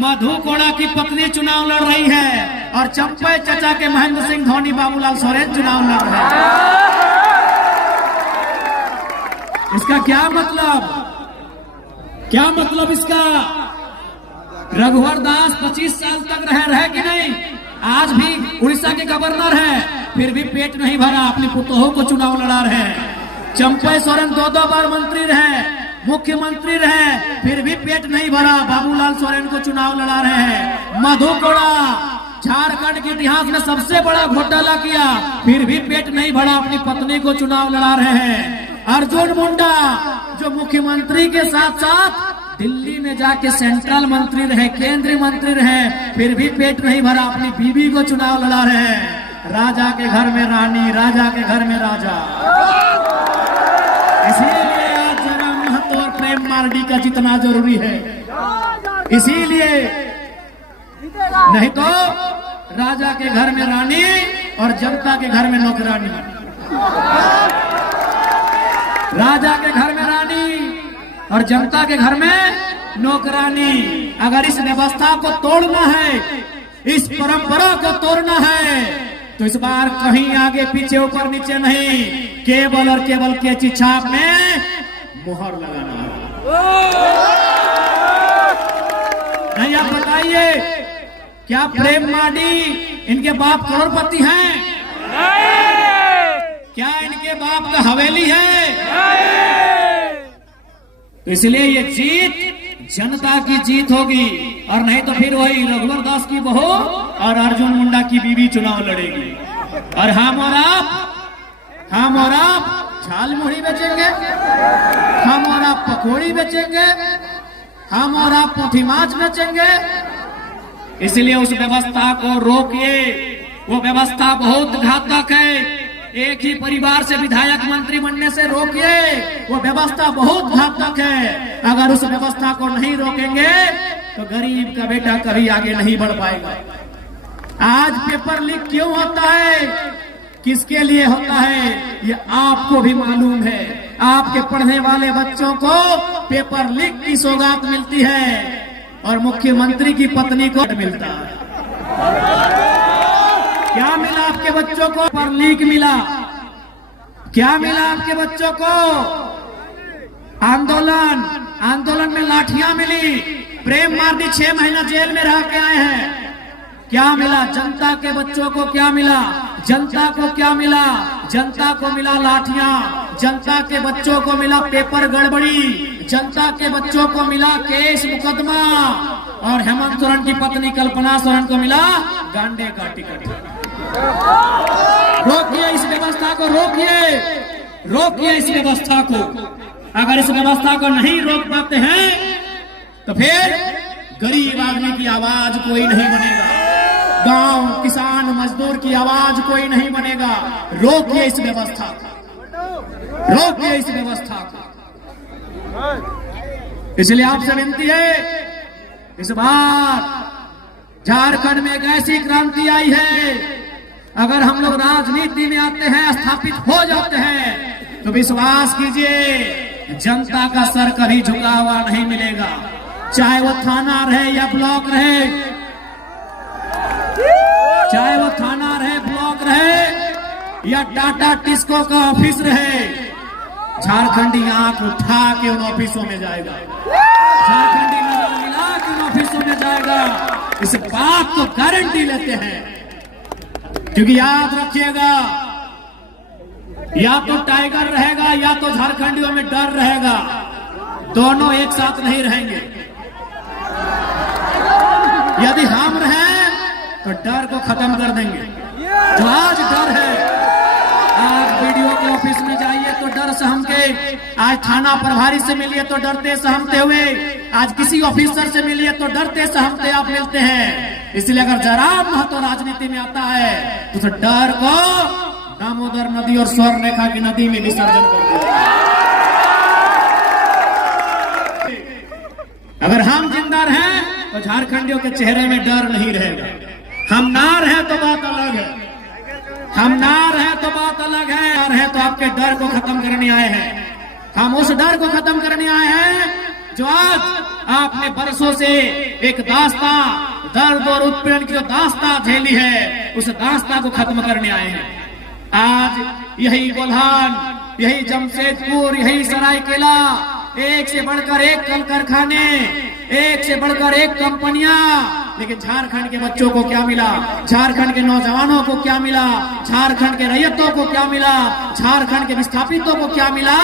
मधु कोड़ा की पत्नी चुनाव लड़ रही है और चंपई चचा के महेंद्र सिंह धोनी बाबूलाल सोरेन चुनाव लड़ रहे हैं। इसका क्या मतलब इसका? रघुवर दास 25 साल तक रहे कि नहीं? आज भी उड़ीसा के गवर्नर है, फिर भी पेट नहीं भरा, अपनी पुतोहों को चुनाव लड़ा रहे हैं। चंपई सोरेन 2 बार मंत्री रहे, मुख्यमंत्री रहे, फिर भी पेट नहीं भरा, बाबूलाल सोरेन को चुनाव लड़ा रहे हैं। मधु कोड़ा झारखंड के इतिहास में सबसे बड़ा घोटाला किया, फिर भी पेट नहीं भरा, अपनी पत्नी को चुनाव लड़ा रहे हैं। अर्जुन मुंडा जो मुख्यमंत्री के साथ साथ दिल्ली में जाके सेंट्रल मंत्री रहे, केंद्रीय मंत्री रहे, फिर भी पेट नहीं भरा, अपनी बीवी को चुनाव लड़ा रहे हैं। राजा के घर में रानी, राजा के घर में राजा। इसीलिए आज जरा महतो और प्रेम मार्डी का जितना जरूरी है, इसीलिए नहीं तो राजा के घर में रानी और जनता के घर में नौकरानी। राजा के घर में रानी और जनता के घर में नौकरानी। अगर इस व्यवस्था को तोड़ना है, इस परंपरा को तोड़ना है, तो इस बार कहीं आगे पीछे ऊपर नीचे नहीं, केवल और केवल कैंची छाप में मुहर लगाना है। नहीं, आप बताइए, क्या प्रेम मार्डी इनके बाप करोड़पति हैं? क्या इनके बाप का हवेली है? तो इसलिए ये जीत जनता की जीत होगी, और नहीं तो फिर वही रघुवर दास की बहू और अर्जुन मुंडा की बीवी चुनाव लड़ेगी। और हम और आप झाल मुढ़ी बेचेंगे, हम और आप पकौड़ी बेचेंगे, हम और आप पोथी माछ बेचेंगे। इसलिए उस व्यवस्था को रोकिए, वो व्यवस्था बहुत घातक है। एक ही परिवार से विधायक मंत्री बनने से रोकिए, वो व्यवस्था बहुत घातक है। अगर उस व्यवस्था को नहीं रोकेंगे तो गरीब का बेटा कभी आगे नहीं बढ़ पाएगा। आज पेपर लीक क्यों होता है, किसके लिए होता है, ये आपको भी मालूम है। आपके पढ़ने वाले बच्चों को पेपर लीक की सौगात मिलती है और मुख्यमंत्री की पत्नी को मिलता है। क्या मिला आपके बच्चों को? पेपर लीक मिला। क्या मिला आपके बच्चों को? आंदोलन में लाठियां मिली। प्रेम मार्डी 6 महीना जेल में रह के आए हैं। क्या मिला जनता के बच्चों को? क्या मिला जनता को? क्या मिला जनता को? मिला लाठियां। जनता के बच्चों को मिला पेपर गड़बड़ी। जनता के बच्चों को मिला केस मुकदमा। और हेमंत सोरेन की पत्नी कल्पना सोरेन को मिला गांडे का टिकट। रोकिए इस व्यवस्था को, रोकिए इस व्यवस्था को। अगर इस व्यवस्था को नहीं रोक पाते हैं तो फिर गरीब आदमी की आवाज कोई नहीं बनेगा, गांव किसान मजदूर की आवाज कोई नहीं बनेगा। रोकिए इस व्यवस्था को, रोकिए इस व्यवस्था को। इसलिए आपसे विनती है, इस बार झारखंड में एक ऐसी क्रांति आई है, अगर हम लोग राजनीति में आते हैं, स्थापित हो जाते हैं, तो विश्वास कीजिए जनता का सर कभी झुका हुआ नहीं मिलेगा। चाहे वो थाना रहे या ब्लॉक रहे, चाहे वो थाना रहे, ब्लॉक रहे या टाटा टिस्को का ऑफिस रहे, झारखंडी आंख उठा के उन ऑफिसों में जाएगा, झारखंडी नजर मिला के उन ऑफिसों में जाएगा। इस बात को गारंटी लेते हैं, क्योंकि याद रखिएगा, या तो टाइगर रहेगा या तो झारखंडियों में डर रहेगा, दोनों एक साथ नहीं रहेंगे। यदि हम रहें तो डर को खत्म कर देंगे। जो आज डर है, आज वीडियो के ऑफिस में जाइए तो डर सहमके, आज थाना प्रभारी से मिलिए तो डरते सहमते हुए, आज किसी ऑफिसर से मिलिए तो डरते सहमते आप मिलते हैं। इसलिए अगर जरा महत्व राजनीति में आता है तो उस डर को दामोदर नदी और स्वर्ण रेखा की नदी में विसर्जन कर दिया। अगर हम जिंदा रहें तो झारखंडियों के चेहरे में डर नहीं रहेगा। हम ना रहे तो बात अलग है, हम ना रहे तो बात अलग है। और है तो आपके डर को खत्म करने आए हैं। हम उस डर को खत्म करने आए हैं जो आज आपने बरसों से एक दास्ता दर्द और उत्पीड़न की जो दास्ता झेली है, उस दास्ता को खत्म करने आए हैं। आज यही कोल्हान, यही जमशेदपुर, यही सरायकेला, एक से बढ़कर एक कल कारखाने, एक से बढ़कर एक कंपनियां, लेकिन झारखंड के बच्चों को क्या मिला? झारखंड के नौजवानों को क्या मिला? झारखंड के रैयतों को क्या मिला? झारखंड के विस्थापितों को क्या मिला?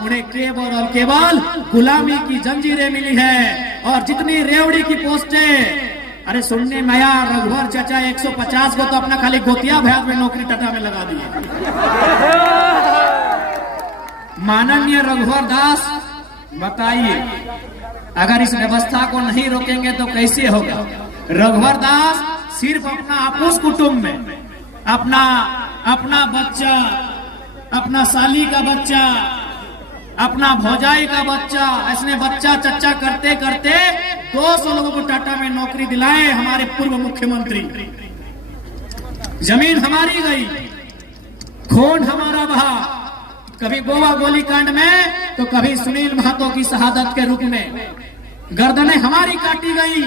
उन्हें केवल और केवल गुलामी की जंजीरें मिली है। और जितनी रेवड़ी की पोस्टें, अरे सुनने में आया रघुवर चाचा 150 को तो अपना खाली गोतिया भैया में नौकरी टाटा में लगा दी। माननीय रघुवर दास, बताइए, अगर इस व्यवस्था को नहीं रोकेंगे तो कैसे होगा? रघुवर दास सिर्फ अपना आपूस कुटुंब में अपना बच्चा, अपना साली का बच्चा, अपना भौजाई का बच्चा, ऐसे बच्चा चच्चा करते करते 200 लोगों को टाटा में नौकरी दिलाए हमारे पूर्व मुख्यमंत्री। जमीन हमारी गई, खून हमारा बहा, कभी गोवा गोलीकांड में तो कभी सुनील महतो की शहादत के रूप में। गर्दनें हमारी काटी गई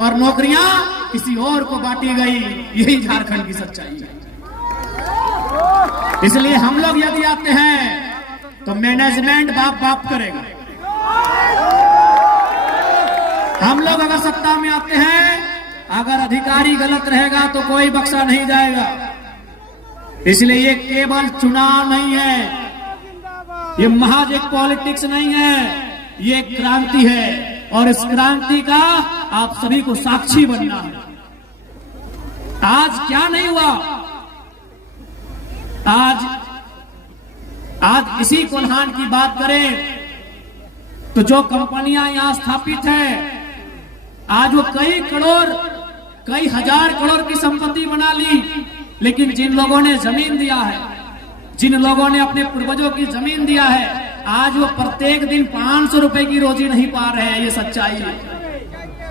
और नौकरियां किसी और को बांटी गई। यही झारखंड की सच्चाई है। इसलिए हम लोग यदि आते हैं तो मैनेजमेंट बाप बाप करेगा। हम लोग अगर सत्ता में आते हैं, अगर अधिकारी गलत रहेगा तो कोई बख्शा नहीं जाएगा। इसलिए ये केवल चुनाव नहीं है, ये महज एक पॉलिटिक्स नहीं है, ये क्रांति है। और इस क्रांति का आप सभी को साक्षी बनना है। आज क्या नहीं हुआ? आज इसी कोल्हान की बात करें तो जो कंपनियां यहां स्थापित है, आज वो कई करोड़, कई हजार करोड़ की संपत्ति बना ली, लेकिन जिन लोगों ने जमीन दिया है, जिन लोगों ने अपने पूर्वजों की जमीन दिया है, आज वो प्रत्येक दिन 500 रुपए की रोजी नहीं पा रहे हैं। ये सच्चाई है।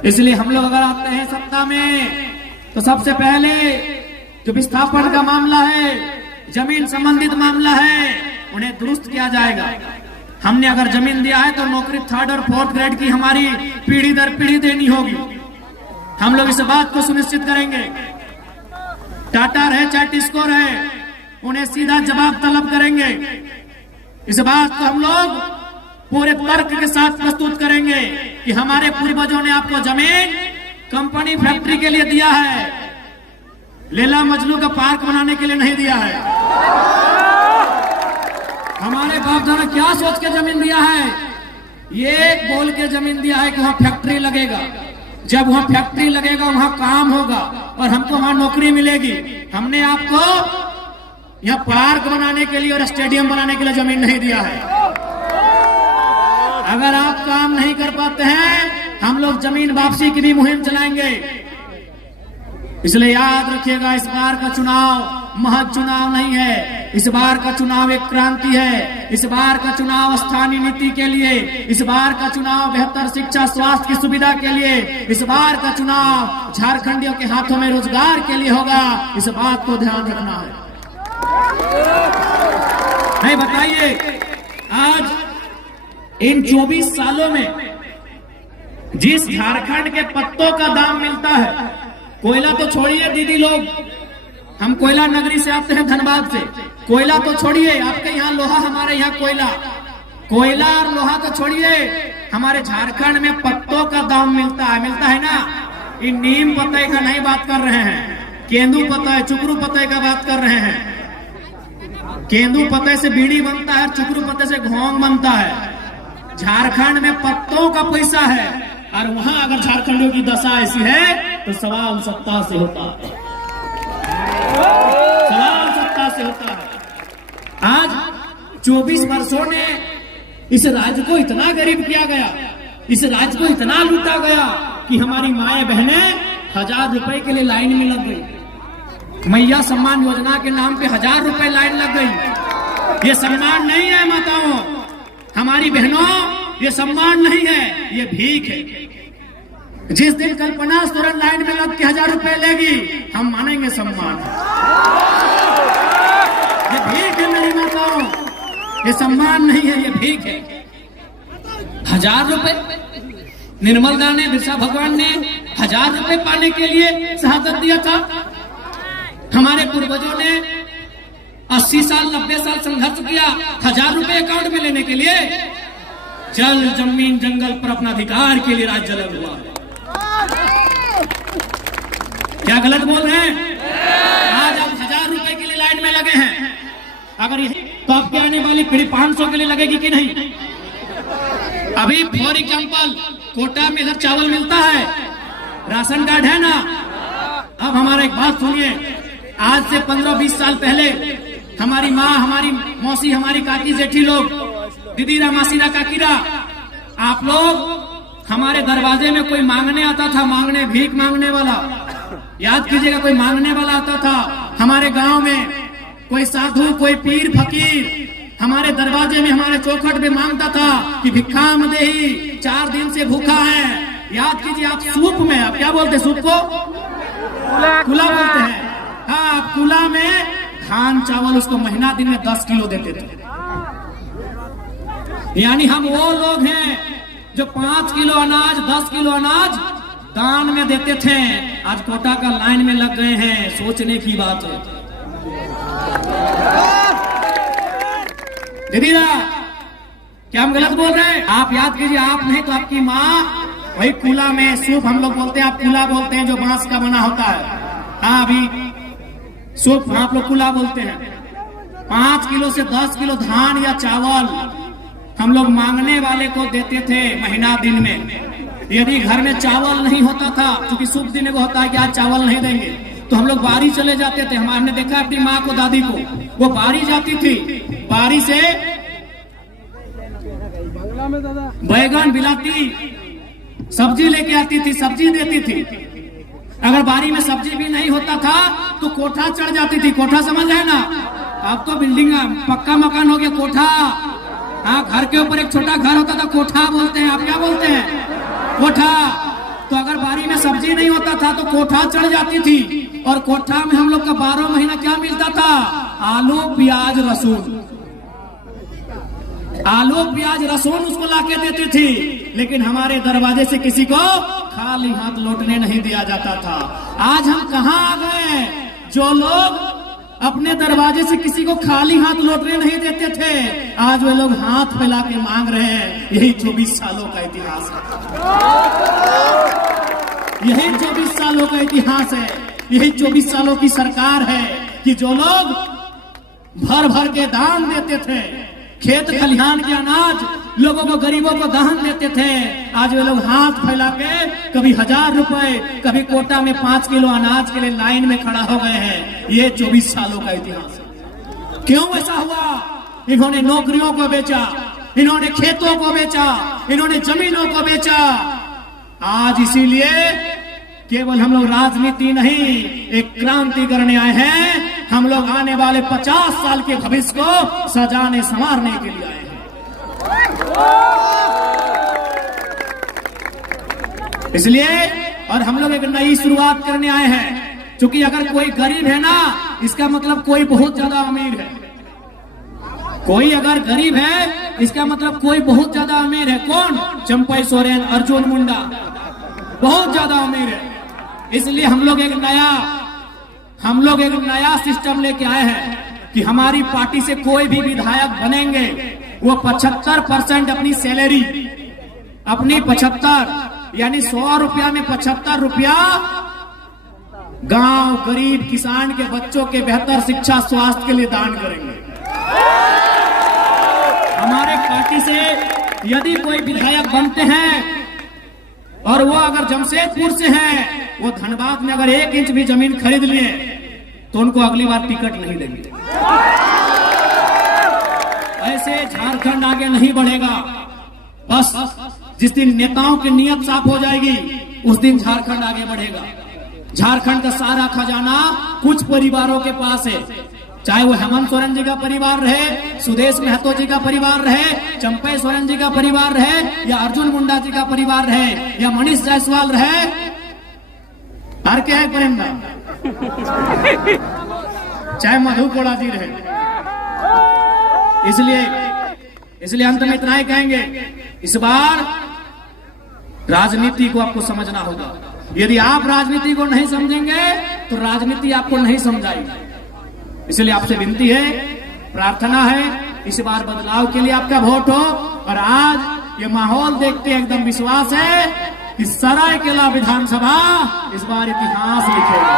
इसलिए हम लोग अगर आते हैं सत्ता में तो सबसे पहले जो विस्थापन का मामला है, जमीन संबंधित मामला है, उन्हें दुरुस्त किया जाएगा। हमने अगर जमीन दिया है तो नौकरी 3rd और 4th ग्रेड की हमारी पीढ़ी दर पीढ़ी देनी होगी। हम लोग इस बात को सुनिश्चित करेंगे। टाटा रहे चाहे टिस्को रहे, उन्हें सीधा जवाब तलब करेंगे। इस बात को हम लोग पूरे तर्क के साथ प्रस्तुत करेंगे कि हमारे पूर्वजों ने आपको जमीन कंपनी फैक्ट्री के लिए दिया है, लैला मजनू का पार्क बनाने के लिए नहीं दिया है। हमारे बाप दादा क्या सोच के जमीन दिया है? ये बोल के जमीन दिया है कि वहां फैक्ट्री लगेगा, जब वहां फैक्ट्री लगेगा वहां काम होगा और हमको वहां नौकरी मिलेगी। हमने आपको यहाँ पार्क बनाने के लिए और स्टेडियम बनाने के लिए जमीन नहीं दिया है। अगर आप काम नहीं कर पाते हैं, हम लोग जमीन वापसी की भी मुहिम चलाएंगे। इसलिए याद रखिएगा, इस बार का चुनाव महज चुनाव नहीं है। इस बार का चुनाव एक क्रांति है। इस बार का चुनाव स्थानीय नीति के लिए, इस बार का चुनाव बेहतर शिक्षा स्वास्थ्य की सुविधा के लिए, इस बार का चुनाव झारखंडियों के हाथों में रोजगार के लिए होगा। इस बात को ध्यान रखना है। नहीं, बताइए, आज इन 24 सालों में जिस झारखंड के पत्तों का दाम मिलता है, कोयला तो छोड़िए दीदी लोग, हम कोयला नगरी से आते हैं, धनबाद से। कोयला तो छोड़िए, आपके यहाँ लोहा, हमारे यहाँ कोयला और लोहा तो छोड़िए, हमारे झारखंड में पत्तों का दाम मिलता है ना। ये नीम पत्ते का नहीं बात कर रहे हैं, केंदू पत्ते, चुकरू पत्ते का बात कर रहे हैं। केंदू पत्ते से बीड़ी बनता है, चुकरू पत्ते से घोंग बनता है। झारखंड में पत्तों का पैसा है, और वहां अगर झारखंडियों की दशा ऐसी है तो सवाल सत्ता से होता है। सवाल सत्ता से होता है। आज 24 वर्षों ने इस राज्य को इतना गरीब किया गया, इस राज्य को इतना लूटा गया कि हमारी माएं बहनें 1000 रुपए के लिए लाइन में लग गई। मैया सम्मान योजना के नाम पे 1000 रुपए लाइन लग गई। ये सम्मान नहीं है माताओं, हमारी बहनों, ये सम्मान नहीं है, ये भीख है। जिस दिन कल्पना सोरेन लाइन में लग के 1000 रुपए लेगी, हम मानेंगे सम्मान। ये भीख है मेरी माताओं, ये सम्मान नहीं है, ये भीख है। 1000 रुपए निर्मल दास ने, बिरसा भगवान ने 1000 रुपए पाने के लिए शहादत दिया था। हमारे पूर्वजों ने 80 साल 90 साल संघर्ष किया 1000 रुपए अकाउंट में लेने के लिए। जल जमीन जंगल पर अपना अधिकार के लिए राज्य जलन हुआ। क्या गलत बोल रहे हैं? आज आप 1000 रुपए के लिए लाइन में लगे हैं। अगर ये तो आपके आने वाली पीढ़ी 500 के लिए लगेगी कि नहीं? अभी फॉर एग्जाम्पल कोटा में इधर चावल मिलता है, राशन कार्ड है ना। अब हमारा एक बात सुनिए, आज से 15-20 साल पहले हमारी माँ, हमारी मौसी, हमारी काकी जेठी लोग, दीदीरा मासीरा काकीरा, आप लोग हमारे दरवाजे में कोई मांगने आता था, मांगने भीख मांगने वाला, याद कीजिएगा, कोई मांगने वाला आता था। हमारे गांव में कोई साधु, कोई पीर फकीर हमारे दरवाजे में, हमारे चौखट में मांगता था कि भिक्षाम देही, 4 दिन से भूखा है। याद कीजिए, आप सूप में, आप क्या बोलते हैं सूप को? कुला बोलते हैं। हाँ, कुला में धान चावल उसको महीना दिन में 10 किलो देते थे। यानी हम वो लोग हैं जो 5 किलो अनाज, 10 किलो अनाज दान में देते थे। आज कोटा का लाइन में लग गए हैं, सोचने की बात है। दीदीरा, क्या हम गलत बोल रहे हैं? आप याद कीजिए, आप नहीं तो आपकी माँ वही कुला में सूप, हम लोग बोलते हैं, आप कुला बोलते हैं, जो बांस का बना होता है। हाँ, अभी सूप आप लोग कुला बोलते हैं। 5 किलो से 10 किलो धान या चावल हम लोग मांगने वाले को देते थे महीना दिन में। यदि घर में चावल नहीं होता था, क्योंकि शुभ दिन को होता है कि आज चावल नहीं देंगे, तो हम लोग बारी चले जाते थे। हमने देखा अपनी माँ को, दादी को, वो बारी जाती थी, बारी से बैगन बिलाती, सब्जी लेके आती थी, सब्जी देती थी। अगर बारी में सब्जी भी नहीं होता था तो कोठा चढ़ जाती थी। कोठा समझ है ना? अब तो बिल्डिंग पक्का मकान हो गया, कोठा। हाँ, घर के ऊपर एक छोटा घर होता था, कोठा बोलते हैं। आप क्या बोलते हैं? कोठा। तो अगर बारी में सब्जी नहीं होता था तो कोठा चढ़ जाती थी, और कोठा में हम लोग का 12 महीना क्या मिलता था? आलू प्याज लहसुन, आलू प्याज लहसुन उसको लाके देती थी। लेकिन हमारे दरवाजे से किसी को खाली हाथ लौटने नहीं दिया जाता था। आज हम कहाँ आ गए? जो लोग अपने दरवाजे से किसी को खाली हाथ लौटने नहीं देते थे, आज वे लोग हाथ फैला के मांग रहे हैं। यही 24 सालों का इतिहास है। यही 24 सालों का इतिहास है। यही 24 सालों की सरकार है कि जो लोग भर भर के दान देते थे, खेत खलिहान के अनाज लोगों को, गरीबों को दान देते थे, आज वे लोग हाथ फैला के कभी 1000 रुपए, कभी कोटा में 5 किलो अनाज के लिए लाइन में खड़ा हो गए हैं। ये 24 सालों का इतिहास है। क्यों ऐसा हुआ? इन्होंने नौकरियों को बेचा, इन्होंने खेतों को बेचा, इन्होंने जमीनों को बेचा। आज इसीलिए केवल हम लोग राजनीति नहीं, एक क्रांति करने आए हैं। हम लोग आने वाले 50 साल के भविष्य को सजाने संवारने के लिए आए हैं। इसलिए और हम लोग एक नई शुरुआत करने आए हैं। क्योंकि अगर कोई गरीब है ना, इसका मतलब कोई बहुत ज्यादा अमीर है। कोई अगर गरीब है, इसका मतलब कोई बहुत ज्यादा अमीर है। कौन? चंपई सोरेन, अर्जुन मुंडा बहुत ज्यादा अमीर है। इसलिए हम लोग एक नया सिस्टम लेके आए हैं कि हमारी पार्टी से कोई भी विधायक बनेंगे, वो 75% अपनी सैलरी, अपनी 75 यानी 100 रुपया में 75 रुपया गांव, गरीब, किसान के बच्चों के बेहतर शिक्षा, स्वास्थ्य के लिए दान करेंगे। हमारे पार्टी से यदि कोई विधायक बनते हैं और वो अगर जमशेदपुर से हैं, वो धनबाद में अगर 1 इंच भी जमीन खरीद लिए तो उनको अगली बार टिकट नहीं देंगे। ऐसे झारखंड आगे नहीं बढ़ेगा। बस जिस दिन नेताओं की नीयत साफ हो जाएगी, उस दिन झारखंड आगे बढ़ेगा। झारखंड का सारा खजाना कुछ परिवारों के पास है, चाहे वो हेमंत सोरेन जी का परिवार रहे, सुदेश महतो जी का परिवार रहे, चंपई सोरेन जी का परिवार रहे, या अर्जुन मुंडा जी का परिवार रहे, या मनीष जायसवाल रहे, और क्या है प्रेमदा, चाहे मधु कोड़ा जी रहे। इसलिए अंत में इतना ही कहेंगे, इस बार राजनीति को आपको समझना होगा। यदि आप राजनीति को नहीं समझेंगे तो राजनीति आपको नहीं समझाएगी। इसलिए आपसे विनती है, प्रार्थना है, इस बार बदलाव के लिए आपका वोट हो। और आज ये माहौल देखते एकदम विश्वास है कि सरायकेला विधानसभा इस बार इतिहास लिखेगा।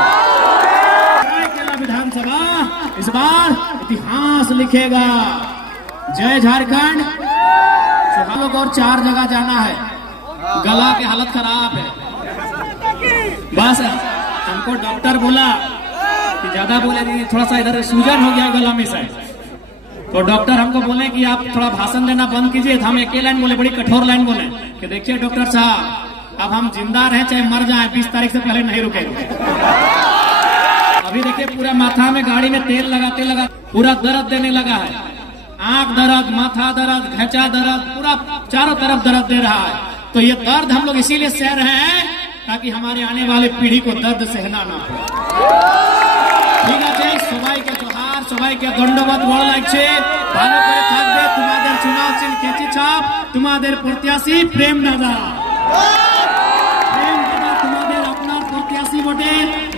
सरायकेला विधानसभा इस बार इतिहास लिखेगा। जय झारखंड। हम लोग और 4 जगह जाना है, गला की हालत खराब है। बस हमको डॉक्टर बोला कि ज्यादा बोले नहीं, थोड़ा सा इधर सूजन हो गया गला में से, तो डॉक्टर हमको बोले कि आप थोड़ा भाषण देना बंद कीजिए। हम एक लाइन बोले, बड़ी कठोर लाइन बोले कि देखिए डॉक्टर साहब, अब हम जिंदा रहे चाहे मर जाए, 20 तारीख से पहले नहीं रुकेंगे। अभी देखिए पूरा माथा में गाड़ी में तेल लगाते लगाते पूरा दर्द देने लगा है। आंख दर्द, माथा दर्द, घचा दर्द, पूरा चारों तरफ दर्द दे रहा है। तो ये दर्द हम लोग इसीलिए सह रहे हैं ताकि हमारे आने वाले पीढ़ी को दर्द सहना ना पड़े। ঠিক আছে, সবাইকে জোহার, সবাইকে ধন্যবাদ। ভালো লাগছে, ভালো করে থাকবে। তোমাদের চুনাव চিহ্ন কেচি ছাপ, তোমাদের প্রত্যাশী প্রেম দাদা। প্রেম দাদা তোমাদের আপনার প্রত্যাশী বটে,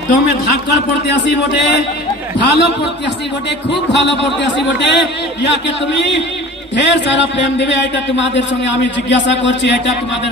দমে ধাক্কার প্রত্যাশী বটে, ভালো প্রত্যাশী বটে, খুব ভালো প্রত্যাশী বটে। ইয়াকে তুমি ঢের সারা প্রেম দিবে, এটা তোমাদের সঙ্গে আমি জিজ্ঞাসা করছি, এটা তোমাদের